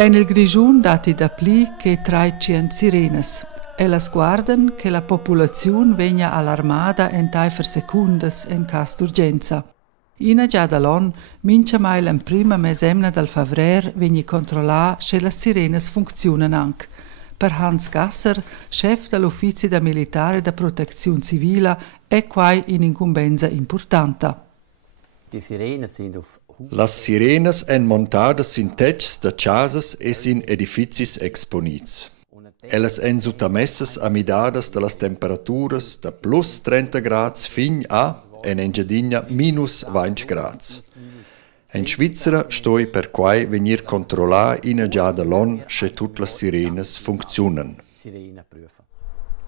En il Grigiun dati da pli che 300 sirenes. Ellas guardan che la popolazione venga allarmata en taifer secundas en cas d'urgenza. Ina già dall'on, mincia mai la prima mesemna dal favrer vegni controllà se las sirenes funzionan anche. Per Hans Gasser, chef dell'Uffizio da Militare da Protezione Civile, è quai un'incumbenza importante. Las sirenes en montadas in techs da casas e in edificis exponits. Ellas en sottomessas a midadas de las temperaturas da plus 30 grads fin a, en Engiadina, minus 20 grads. En Svizzera stoi per quai venir controllà ina già dall'on se tutte las sirenes funzionan.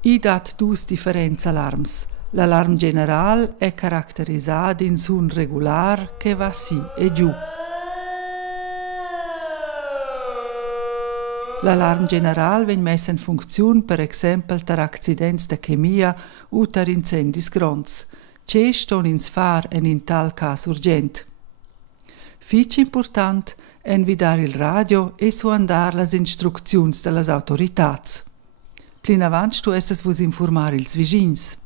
I dat dus differents alarms. L'alarm general è caratterizzat in sun regular che va si e giù. L'alarm general vegn messa in funzione per esempio per accidents de chemia o per incendis gronds. Ce ston ins far en in tal cas urgent. Fitch important è invidar il radio e su andar las instrucziuns de las autoritats. Plin avant stu esses vus informar ils vigins.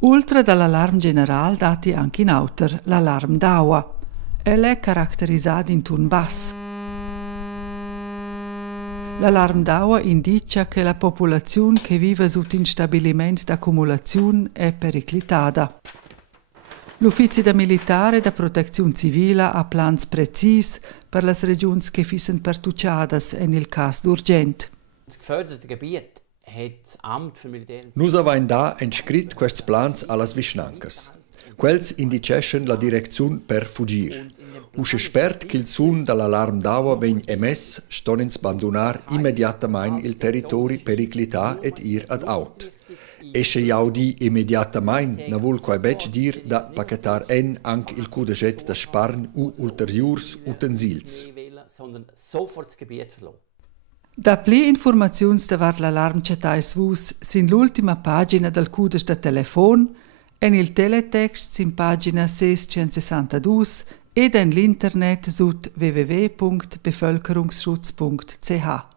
Ultra dall'alarm general dati anche in auter l'alarm d'aua. El è caratterizzat in ton bass. L'alarm d'aua indica che la popolazione che vive sotto in stabiliment d'accumulazione è periclitata. L'Uffizio da Militare da Protezione Civile ha plans precis per le regioni che fissen pertucciadas in il caso d'urgent. Nus avain da inscrit quests plans allas vischnancas. Quels indiceschen la direcziun per fugir. Usche spert ch'il sun dall'alarm d'aua vegn emess ston ins abandonar immediatamain il territori periclità et ir ad aut. Esce jau di immediatamain na vul quai bec dir da paquetar en anche il cudeget da sparn u ulteriurs utensils. Da pli informaziuns davart l'alarm cetais vus sin l'ultima pagina del cudes da telefon, en il teletext sin pagina 662 ed en l'internet sut www.bevölkerungsschutz.ch.